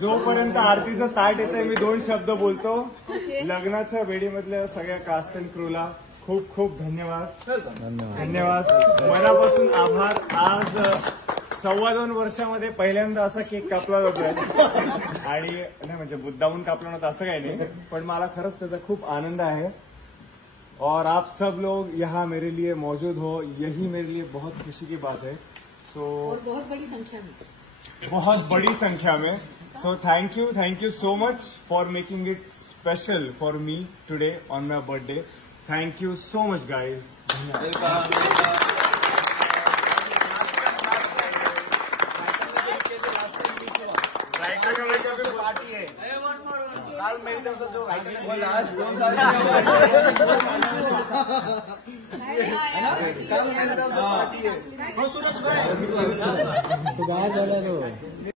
जोपर्यंत आरतीचं ताट येतंय मी 2 शब्द बोलतो. लग्नाच्या वेळीमधल्या सगळ्या कास्ट अँड क्रूला खूप खूप धन्यवाद. धन्यवाद मनापासून आभार. आज 2.25 वर्षामध्ये पहिल्यांदा असा केक कापला जातोय आणि नाही म्हणजे मुद्दामून कापला नव्हता असं काही नाही, पण मला खरंच त्याचा खूप आनंद आहे. और आप सब लोग यहाँ मेरे लिए मौजूद हो, यही मेरे लिए बहुत खुशी की बात है. और बहुत बड़ी संख्या में. So thank you so much for making it special for me today on my birthday. Thank you so much, guys. Suresh भाई